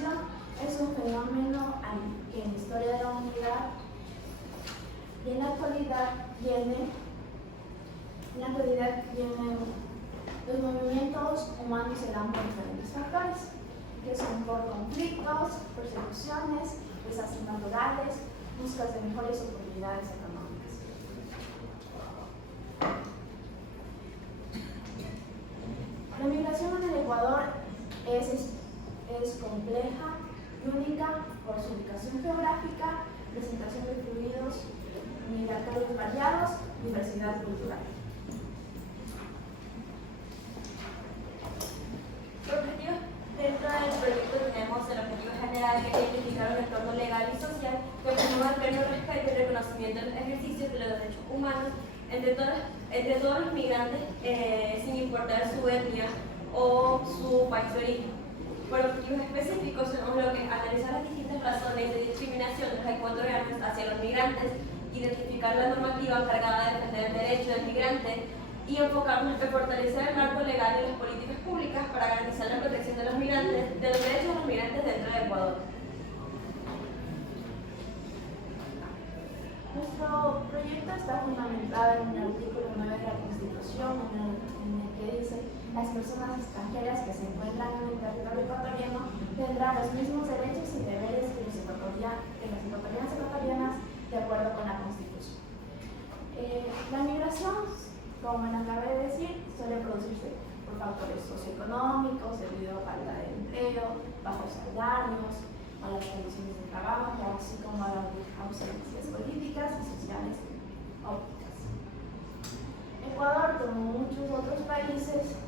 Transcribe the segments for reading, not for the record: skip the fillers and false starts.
migración es un fenómeno que en la historia de la humanidad y en la actualidad tiene los movimientos humanos se dan por diferentes factores, que son por conflictos, persecuciones, desastres naturales, búsquedas de mejores oportunidades económicas. La migración en el Ecuador es compleja y única por su ubicación geográfica, presentación de fluidos migratorios variados, diversidad cultural. Dentro del proyecto tenemos el objetivo general, que es identificar un entorno legal y social que promueva el pleno respeto y reconocimiento de los ejercicios de los derechos humanos entre todos los migrantes, sin importar su etnia o su país de origen. Por objetivos específicos tenemos lo que es analizar las distintas razones de discriminación de los ecuatorianos hacia los migrantes, identificar la normativa encargada de defender el derecho del migrante y enfocarnos en fortalecer el marco legal y las políticas públicas para garantizar la protección de los migrantes, de los derechos de los migrantes dentro de Ecuador. Nuestro proyecto está fundamentado en el artículo 9 de la Constitución, en el que dice: las personas extranjeras que se encuentran en el territorio ecuatoriano tendrán los mismos derechos y deberes que las ecuatorianas y ecuatorianas de acuerdo con la Constitución. La migración, como me acabé de decir, suele producirse por factores socioeconómicos, debido a falta de empleo, bajos salarios, malas condiciones de trabajo, así como a ausencias políticas y sociales ópticas. Ecuador, como muchos otros países,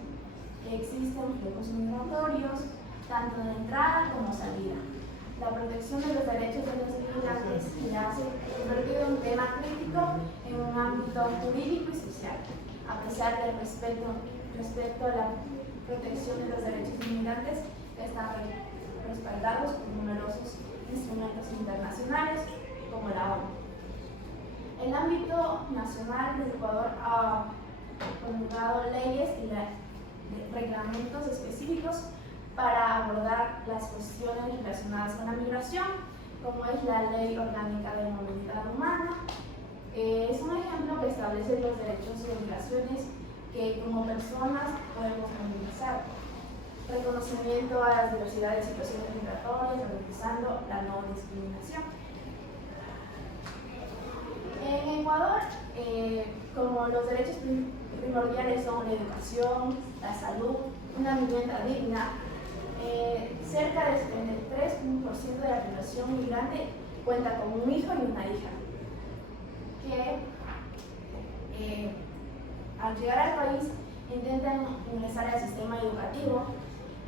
existen flujos migratorios, tanto de entrada como salida. La protección de los derechos de los inmigrantes se ha convertido en un tema crítico en un ámbito jurídico y social, a pesar del respecto a la protección de los derechos de inmigrantes que están respaldados por numerosos instrumentos internacionales como la ONU. El ámbito nacional de Ecuador ha promulgado leyes y reglamentos específicos para abordar las cuestiones relacionadas con la migración, como es la Ley Orgánica de Movilidad Humana. Es un ejemplo que establece los derechos y obligaciones que como personas podemos movilizar. Reconocimiento a la diversidad de situaciones migratorias, garantizando la no discriminación. En Ecuador, como los derechos primordiales son la educación, la salud, una vivienda digna, cerca del 73% de la población migrante cuenta con un hijo y una hija, que al llegar al país intentan ingresar al sistema educativo,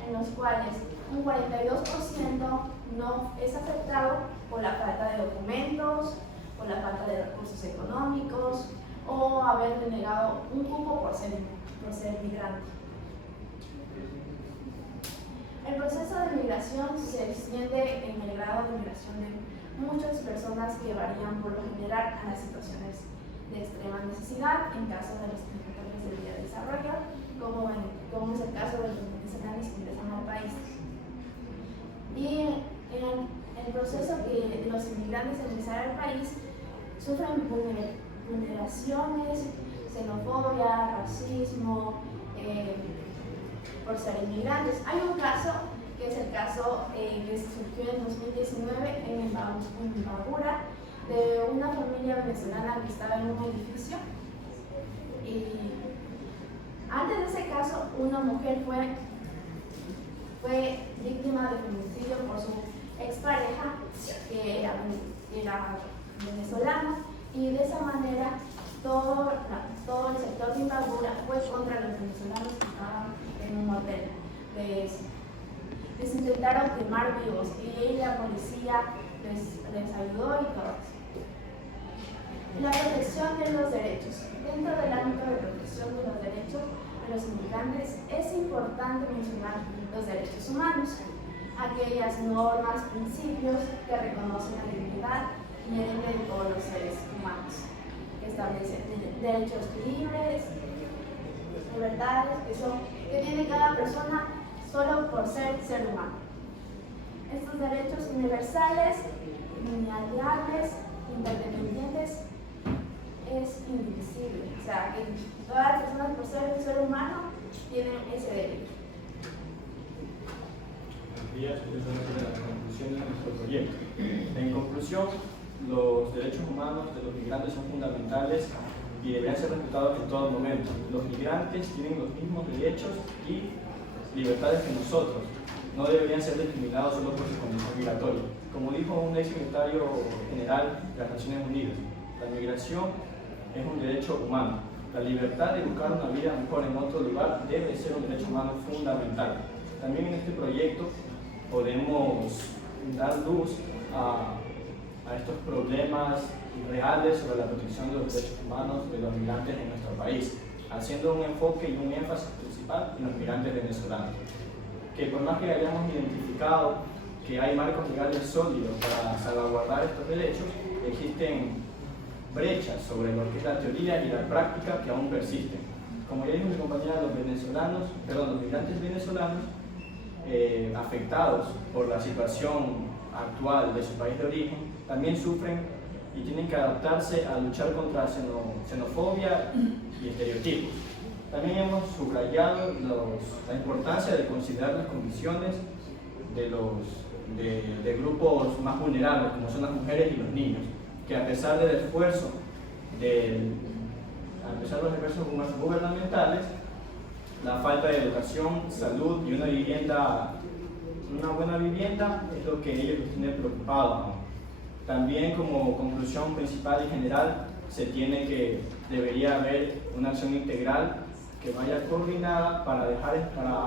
en los cuales un 42% no es afectado por la falta de documentos, por la falta de recursos económicos o haber denegado un cupo por ser migrante. El proceso de migración se extiende en el grado de migración de muchas personas que varían por lo general a las situaciones de extrema necesidad en caso de los territorios de vía de desarrollo, como es el caso de los venezolanos que ingresan al país. Y en el proceso de los inmigrantes de ingresar al país sufren vulneraciones, xenofobia, racismo, por ser inmigrantes. Hay un caso, que es el caso que surgió en 2019 en Imbabura, de una familia venezolana que estaba en un edificio. Y antes de ese caso, una mujer fue víctima de feminicidio por su expareja, que era venezolano, y de esa manera todo el sector de Imbabura fue contra los venezolanos que estaban en un hotel. Les intentaron quemar vivos y la policía les ayudó y todo. La protección de los derechos. Dentro del ámbito de protección de los derechos de los inmigrantes es importante mencionar los derechos humanos, aquellas normas, principios que reconocen la dignidad inherente de todos los seres humanos, que establecen derechos libres, libertades que tiene cada persona solo por ser humano. Estos derechos universales, inalienables, interdependientes, es indivisible. O sea, que todas las personas, por ser un ser humano, tienen ese derecho. Días, son las conclusiones de nuestro proyecto. En conclusión, los derechos humanos de los migrantes son fundamentales y deberían ser respetados en todo momento. Los migrantes tienen los mismos derechos y libertades que nosotros. No deberían ser discriminados solo por su condición migratoria. Como dijo un ex secretario general de las Naciones Unidas, la migración es un derecho humano. La libertad de buscar una vida mejor en otro lugar debe ser un derecho humano fundamental. También en este proyecto podemos dar luz a estos problemas reales sobre la protección de los derechos humanos de los migrantes en nuestro país, haciendo un enfoque y un énfasis principal en los migrantes venezolanos. Que por más que hayamos identificado que hay marcos legales sólidos para salvaguardar estos derechos, existen brechas sobre lo que es la teoría y la práctica que aún persisten. Como ya dijo mi compañera, los migrantes venezolanos afectados por la situación actual de su país de origen, también sufren y tienen que adaptarse a luchar contra xenofobia y estereotipos. También hemos subrayado la importancia de considerar las condiciones de grupos más vulnerables, como son las mujeres y los niños, que a pesar del esfuerzo gubernamentales, la falta de educación, salud y una buena vivienda es lo que ellos los tiene preocupados. También, como conclusión principal y general, debería haber una acción integral que vaya coordinada para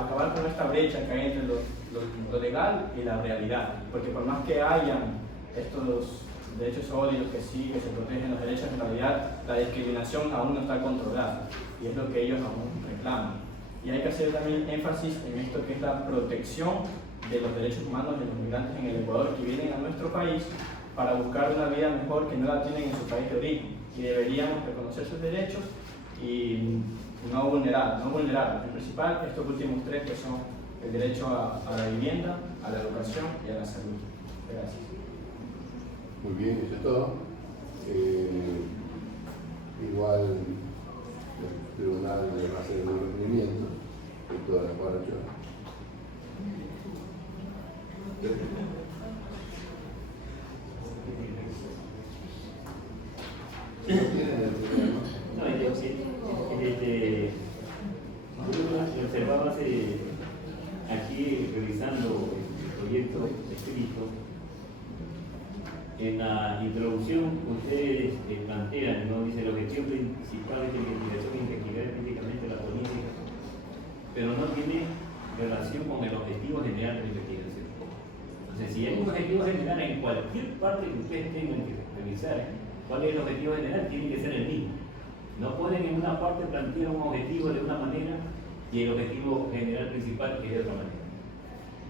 acabar con esta brecha que hay entre lo legal y la realidad. Porque por más que hayan estos derechos sólidos que se protegen los derechos, en realidad la discriminación aún no está controlada y es lo que ellos aún reclaman. Y hay que hacer también énfasis en esto que es la protección de los derechos humanos de los migrantes en el Ecuador que vienen a nuestro país para buscar una vida mejor que no la tienen en su país de origen, y deberíamos reconocer sus derechos y no vulnerar. En principal, estos últimos tres, que son el derecho a la vivienda, a la educación y a la salud. Gracias. Muy bien, eso es todo. Igual el tribunal le va a hacer un requerimiento de todas las partes. ¿No tienen el problema? No, yo observaba aquí, revisando el proyecto escrito, en la introducción ustedes plantean, ¿no? Dice, el objetivo principal es la investigación e investigar específicamente la política, pero no tiene relación con el objetivo general de la investigación. Entonces, si hay un objetivo general en cualquier parte que ustedes tengan que revisar, ¿cuál es el objetivo general? Tiene que ser el mismo. No pueden en una parte plantear un objetivo de una manera y el objetivo general principal es de otra manera.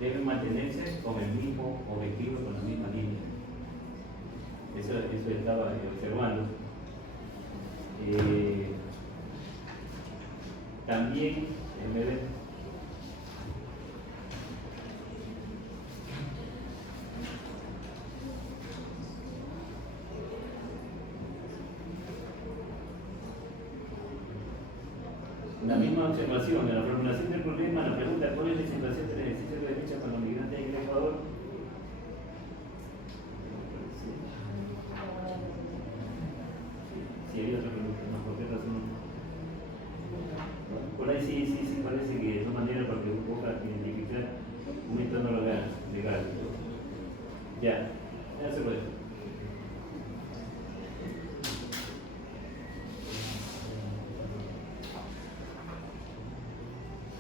Deben mantenerse con el mismo objetivo, con la misma línea. Eso estaba observando. También, la misma observación, en la formulación del problema, la pregunta: ¿cuál es la situación del ejercicio de derechos con los migrantes en el Ecuador? Si hay otra pregunta, no, ¿por qué razón? Por ahí sí parece que de todas maneras, porque busca identificar un entorno legal. Ya se puede.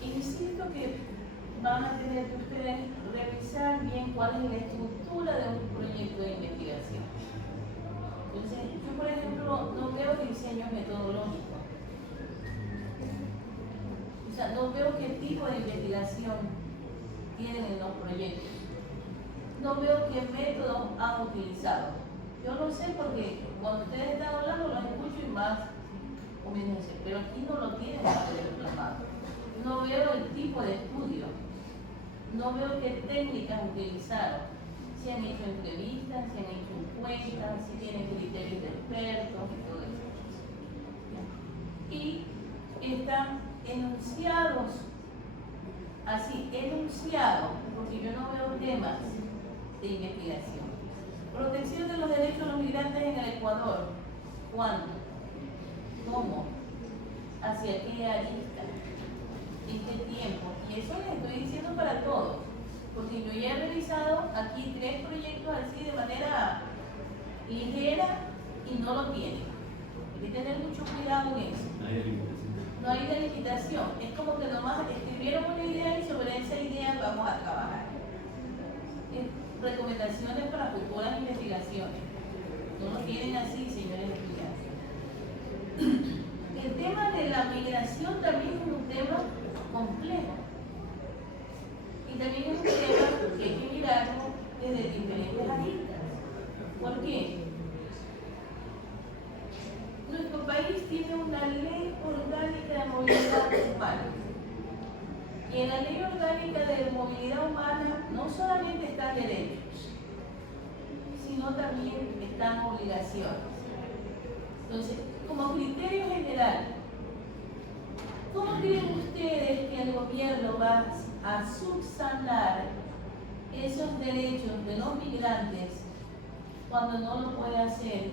Insisto que van a tener que ustedes revisar bien cuál es la estructura de un proyecto de investigación. Entonces, yo por ejemplo no veo diseños metodológicos. O sea, no veo qué tipo de investigación tienen en los proyectos. No veo qué métodos han utilizado. Yo lo sé porque cuando ustedes están hablando los escucho y más conveniencia, pero aquí no lo tienen para reclamar. No veo el tipo de estudio. no veo qué técnicas utilizaron. Si han hecho entrevistas, si han hecho encuestas, si tienen criterios de expertos y todo eso. Y están enunciados, así, enunciados, porque yo no veo temas de investigación. Protección de los derechos de los migrantes en el Ecuador. ¿Cuándo? ¿Cómo? ¿Hacia qué arista? ¿En qué tiempo? Y eso les estoy diciendo para todos, porque yo ya he revisado aquí 3 proyectos así de manera ligera y no lo tienen. Hay que tener mucho cuidado en eso. No hay delimitación. Es como que nomás escribieron una idea y sobre esa idea vamos a trabajar. Recomendaciones para futuras investigaciones. No lo tienen así, señores estudiantes. El tema de la migración también es un tema complejo. Y también es un tema que hay que mirarlo desde diferentes aristas. ¿Por qué? Nuestro país tiene una ley orgánica de movilidad humana. Y en la ley orgánica de movilidad humana no solamente están derechos, sino también están obligaciones. Entonces, como criterio general, ¿cómo creen ustedes que el gobierno va a subsanar esos derechos de los migrantes cuando no lo puede hacer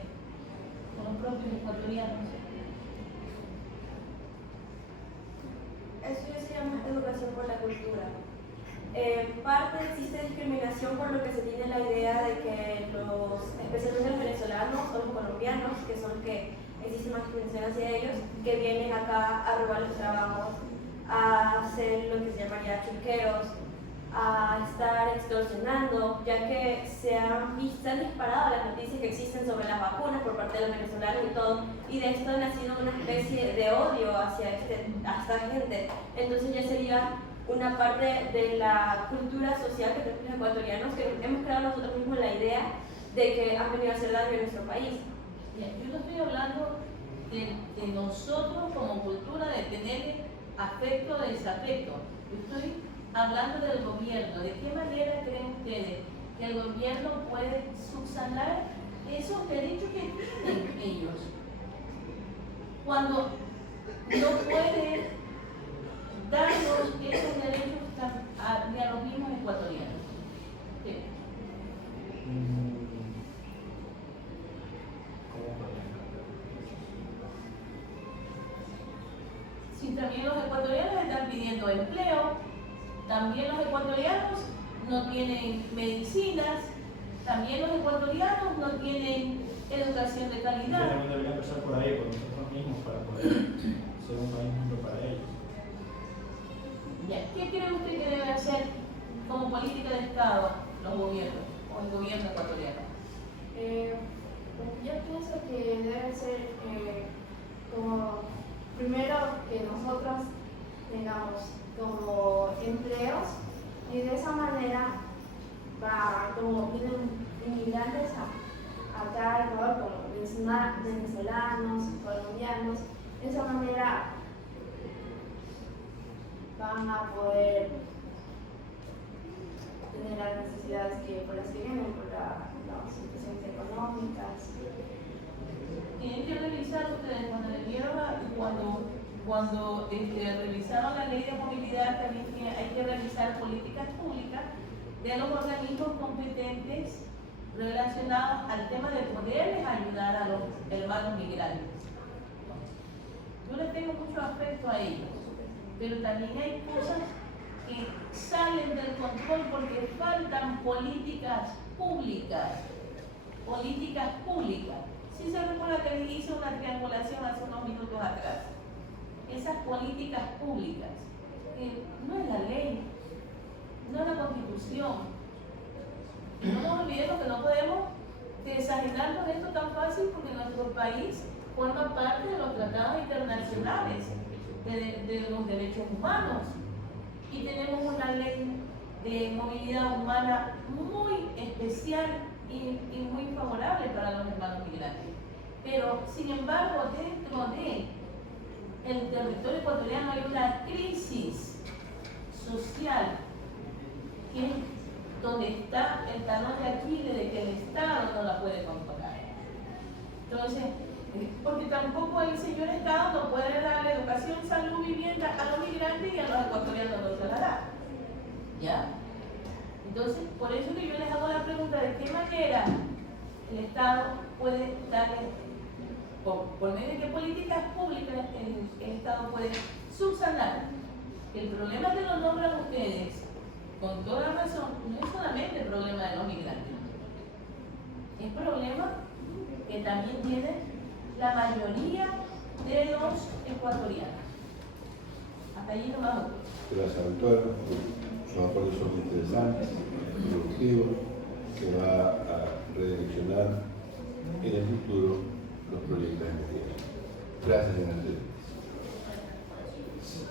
con los propios ecuatorianos? Eso ya se llama educación por la cultura. En parte existe discriminación por lo que se tiene la idea de que especialmente los venezolanos o los colombianos, que son los que existe más discriminación hacia ellos, que vienen acá a robar los trabajos, a hacer lo que se llama ya chusqueros, a estar extorsionando, ya que se han disparado las noticias que existen sobre las vacunas por parte de los venezolanos y todo, y de esto ha nacido una especie de odio hacia esta gente. Entonces ya sería una parte de la cultura social que tenemos los ecuatorianos, que hemos creado nosotros mismos la idea de que han venido a hacer daño a nuestro país. Yo no estoy hablando de nosotros como cultura, de tener afecto o desafecto. Yo estoy hablando del gobierno. ¿De qué manera creen ustedes que el gobierno puede subsanar esos derechos que tienen ellos? Cuando no puede darnos esos derechos ni a los mismos ecuatorianos. ¿Sí? Si también los ecuatorianos están pidiendo empleo, también los ecuatorianos no tienen medicinas, también los ecuatorianos no tienen educación de calidad. También debería empezar por ahí, por nosotros mismos, para poder ser un país mejor para ellos. ¿Qué cree usted que debe hacer como política de Estado los gobiernos o el gobierno ecuatoriano? Yo pienso que debe ser como primero que nosotros tengamos como empleos y de esa manera como vienen inmigrantes acá al Ecuador como venezolanos, colombianos, de esa manera van a poder tener las necesidades por las que vienen, por las situaciones económicas. Tienen que revisar ustedes cuando revisaron la ley de movilidad, también hay que revisar políticas públicas de los organismos competentes relacionados al tema de poderles ayudar a los hermanos migrantes. Yo les tengo mucho afecto a ellos, pero también hay cosas que salen del control porque faltan políticas públicas. Políticas públicas. Si se recuerda que les hice una triangulación hace unos minutos atrás. Esas políticas públicas, no es la ley, no es la Constitución. Y no nos olvidemos que no podemos desajenarnos de esto tan fácil porque nuestro país forma parte de los tratados internacionales de los derechos humanos y tenemos una ley de movilidad humana muy especial y muy favorable para los hermanos migrantes. Pero, sin embargo, dentro de el territorio ecuatoriano hay una crisis social que es donde está el talón de Aquiles de que el Estado no la puede controlar. Entonces, porque tampoco el señor Estado no puede darle educación, salud, vivienda a los migrantes y a los ecuatorianos no se la da. ¿Ya? Entonces, por eso que yo les hago la pregunta de qué manera el Estado puede darle, por medio de qué políticas públicas el Estado puede subsanar. El problema que lo nombran ustedes, con toda razón, no es solamente el problema de los migrantes, es problema que también tiene la mayoría de los ecuatorianos. Hasta allí no vamos. Gracias, doctora. Sus aportes son interesantes, productivos, que va a redireccionar en el futuro los proyectos de investigación. Gracias, señor.